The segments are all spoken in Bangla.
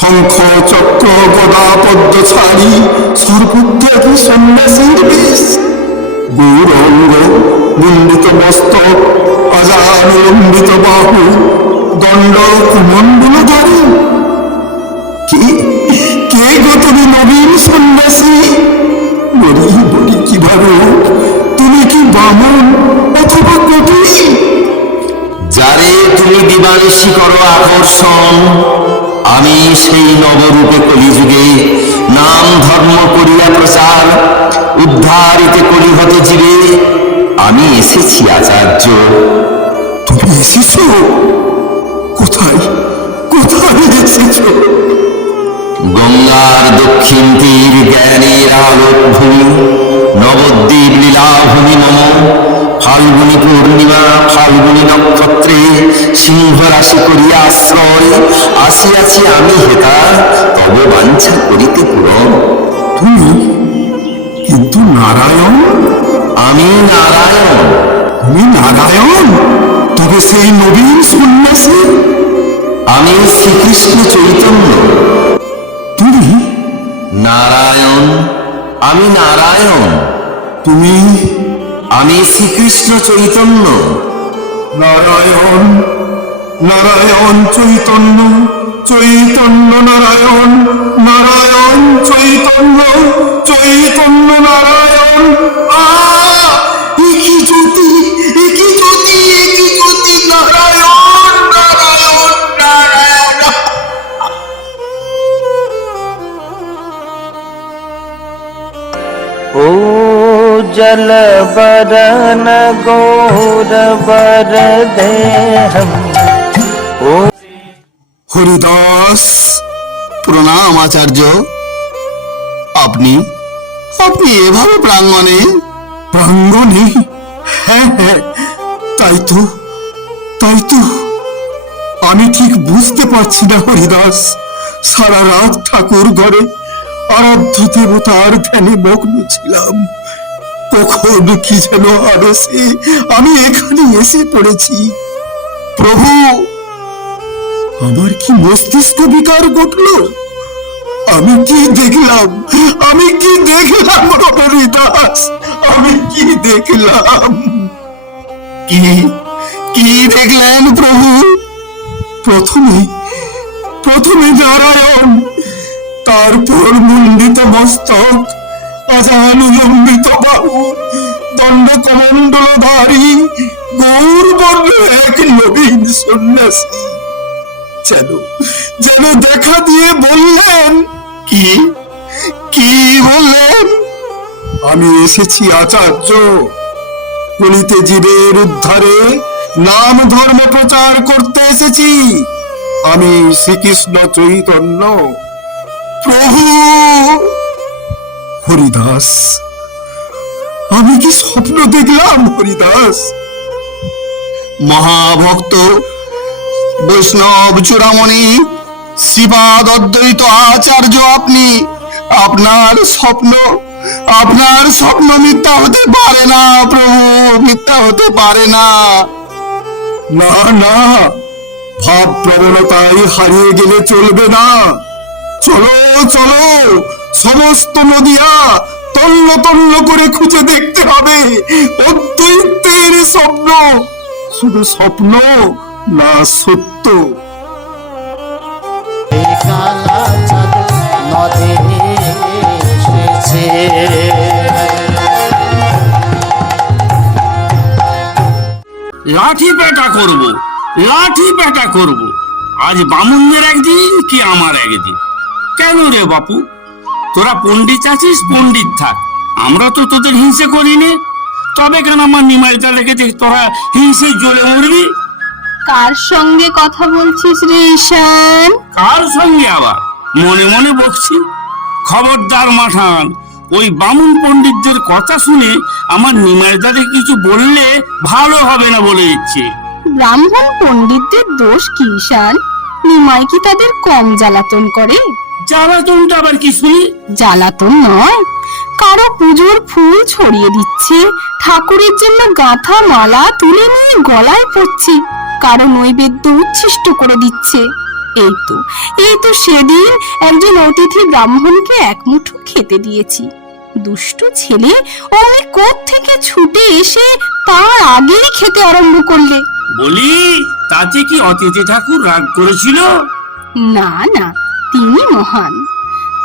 শঙ্খ চক্র গদা পদ্ম ছাড়ি সর্বত্যাগী সন্ন্যাসীর বেশ, গৌরঙ্গ মণ্ডিত মস্তক অজানুলম্বিত বাহু দণ্ড কুমণ্ডল ধরে। কে কে গো তুমি নবীন সন্ন্যাসী? বলি বলি কিভাবে তুমি কি বামন অথবা কবি? যারে তুমি দিবানিশি করো আকর্ষণ, আমি সেই নবরূপে কলিযুগে নাম ধর্ম করিয়া প্রচার, উদ্ধারিতে করি হতে জীবে আমি এসেছি আচার্য। তুমি এসেছ? কোথায় কোথায় এসেছ? গঙ্গার দক্ষিণ তীর জ্ঞানের আলোক ভূমি, নবদ্বীপ লীলাভূমি মম। ফাল্গুনী পূর্ণিমা ফাল্গুনী নক্ষত্রে সিংহ রাশি করিয়া আশ্রয়, আসিয়াছি আমি হেতা তব বাঞ্ছা করিতে পূরণ। তুমি কিন্তু নারায়ণ? আমি নারায়ণ। তুমি নারায়ণ? তবে সেই নবীন সন্ন্যাসী? আমি শ্রীকৃষ্ণ চৈতন্য। তুমি নারায়ণ, আমি নারায়ণ। তুমি আমি শ্রীকৃষ্ণ চৈতন্য। নারায়ণ নারায়ণ চৈতন্য, চৈতন্য নারায়ণ, নারায়ণ চৈতন্য, চৈতন্য নারায়ণ। একই জ্যোতি, একই জ্যোতি, একই জ্যোতি, নারায়ণ নারায়ণ নারায়ণ। ओ जल बरन गौर बर दे हम ओ। হরিদাস, প্রণাম আচার্য। আপনি আপনি এভাবে প্রাঙ্গণে? প্রাঙ্গণে? হ্যাঁ হ্যাঁ, তাই তো তাই তো। আমি ঠিক বুঝতে পারছি না হরিদাস, সারা রাত ঠাকুর ঘরে আরাধ্য দেবতার ধ্যানে মগ্ন ছিলাম। কখন কি যেন আদেশে আমি এখানে এসে পড়েছি। প্রভু, আমার কি মস্তিষ্ক বিকার ঘটল? আমি কি দেখলাম? আমি কি দেখলাম হরিদাস? আমি কি দেখলাম? কি কি দেখলেন প্রভু? প্রথমে প্রথমে নারায়ণ, তারপর মুন্ডিত মস্তক, অজানুলম্বিত বাহু, দণ্ড কমণ্ডলধারী গৌরবর্ণ এক নবীন সন্ন্যাসী যেন যেন দেখা দিয়ে বললেন। কি কি বললেন? আমি এসেছি আচার্য, কলিতে জীবের উদ্ধারে নাম ধর্ম প্রচার করতে এসেছি। আমি শ্রীকৃষ্ণ চৈতন্য। প্রভু! হরিদাস, আমি কি স্বপ্ন দেখলাম হরিদাস? মহাভক্ত বৈষ্ণব চূড়ামণি শ্রীপাদ অদ্বৈত আচার্য আপনি, আপনার স্বপ্ন মিথ্যা হতে পারে না প্রভু, মিথ্যা হতে পারে না। না না, ভাব প্রবণতায় হারিয়ে গেলে চলবে না। চলো চলো, সমস্ত নদিয়া তন্ন তন্ন করে খুঁজে দেখতে হবে অদ্বৈতের স্বপ্ন, শুধু স্বপ্ন না সত্য। কালা চাঁদ নদে এসেছে। লাঠি পেটা করব, লাঠি পেটা করব। আজ বামুনদের একদিন কি আমার একদিন। কেন রে বাপু, তোরা পণ্ডিত আছিস, পণ্ডিত থাক, আমরা তো তোদের হিংসে করিনি। তবে কেন আমার নিমাইটা রেখেছে তোরা হিংসে জ্বলে মরবি? কার সঙ্গে কথা বলছিস রে ঈশান? কার সঙ্গে আবার? মনে মনে বকছি। খবরদার মাঠান, ওই বামুন পণ্ডিতদের কথা শুনে আমার নিমাইদারে কিছু বললে ভালো হবে না বলে দিচ্ছে। ব্রাহ্মণ পণ্ডিতদের দোষ কি ঈশান? নিমাই কি তাদের কম জ্বালাতন করে? জ্বালাতনটা আবার কি শুনি? জ্বালাতন নয়, কারো পুজোর ফুল ছড়িয়ে দিচ্ছে, ঠাকুরের জন্য গাঁথা মালা তুলে নিয়ে গলায় পড়ছে, কারো নৈবেদ্য উচ্ছিষ্ট করে দিচ্ছে। এই তো সেদিন একজন অতিথি ব্রাহ্মণকে এক মুঠো খেতে দিয়েছি। দুষ্টু ছেলে অমনি কোত্থেকে ছুটে এসে তার আগেই খেতে আরম্ভ করলে। বলি, তাতে কি অতিথি ঠাকুর রাগ করেছিল? না না, তিনি মহান,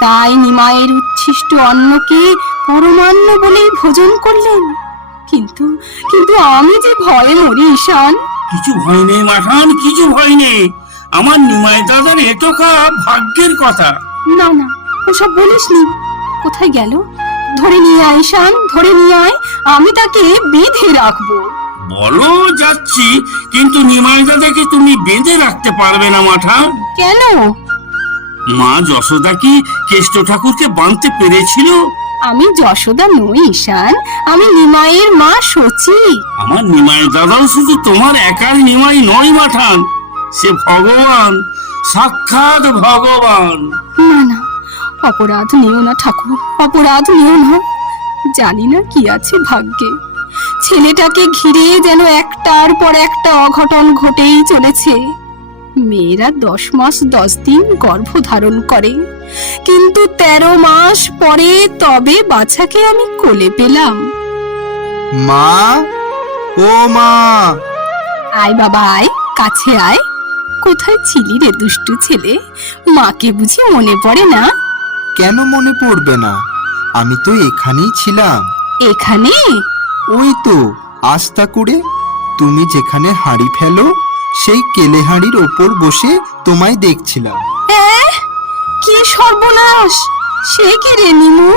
তাই নিমাইয়ের উচ্ছিষ্ট অন্নকে পরমান্ন বলেই ভোজন করলেন। কিন্তু কিন্তু আমি যে ভয়ে মরি ঈশান। কিছু ভয় নেই মাঠান, কিছু ভয় নেই। আমার নিমাই দাদার এটকা ভাগ্যের কথা। না না, ওসব বলিসনি। কোথায় গেল? ধরে নিয়ে আয় ঈশান, ধরে নিয়ে আয়, আমি তাকে বেঁধে রাখবো। বলো যাচ্ছি, কিন্তু নিমাই দাদাকে তুমি বেঁধে রাখতে পারবে না মাঠান। কেন? মা যশোদা কি কেষ্ট ঠাকুরকে বাঁধতে পেরেছিল? আমি যশোদা নই ঈশান, আমি নিমাইয়ের মা সচি। আমার নিমাই দাদাও শুধু তোমার একার নিমাই নয় মাঠান, সে ভগবান, সাক্ষাৎ ভগবান। না না, অপরাধ নিও না ঠাকুর, অপরাধ নিও না। জানি না কি আছে ভাগ্যে, ছেলেটাকে ঘিরে যেন একটার পর একটা অঘটন ঘটেই চলেছে। মেয়েরা 10 মাস 10 দিন গর্ভধারণ করে, কিন্তু 13 মাস পরে তবে বাচ্চাকে আমি কোলে পেলাম। মা, ও মা, আয় বাবা আয়, কাছে আয়। কোথায় ছিলি রে দুষ্টু ছেলে? মাকে বুঝি মনে পড়ে না? কেন মনে পড়বে না? আমি তো এখানেই ছিলাম। এখানে? ওই তো আস্তা করে তুমি যেখানে হাঁড়ি ফেলো সেই কেলে হাঁড়ির ওপর বসে তোমায় দেখছিলাম। কি সর্বনাশ! সে কি রে নিমু,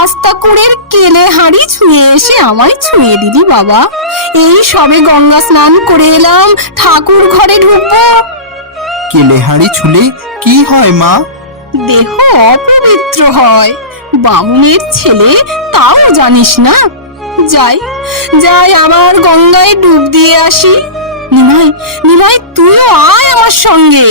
আস্তাকুড়ের কেলে হাঁড়ি ছুঁয়ে এসে আমায় ছুঁয়ে দিলি বাবা। এই সবে গঙ্গা স্নান করে এলাম, ঠাকুর ঘরে ঢুকবো। কেলে হাঁড়ি ছুলে কি হয় মা? দেহ অপবিত্র হয়। বামুনের ছেলে, তাও জানিস না? যাই যাই, আবার গঙ্গায় ডুব দিয়ে আসি। নিমাই, নিমাই, তুইও আয় আমার সঙ্গে।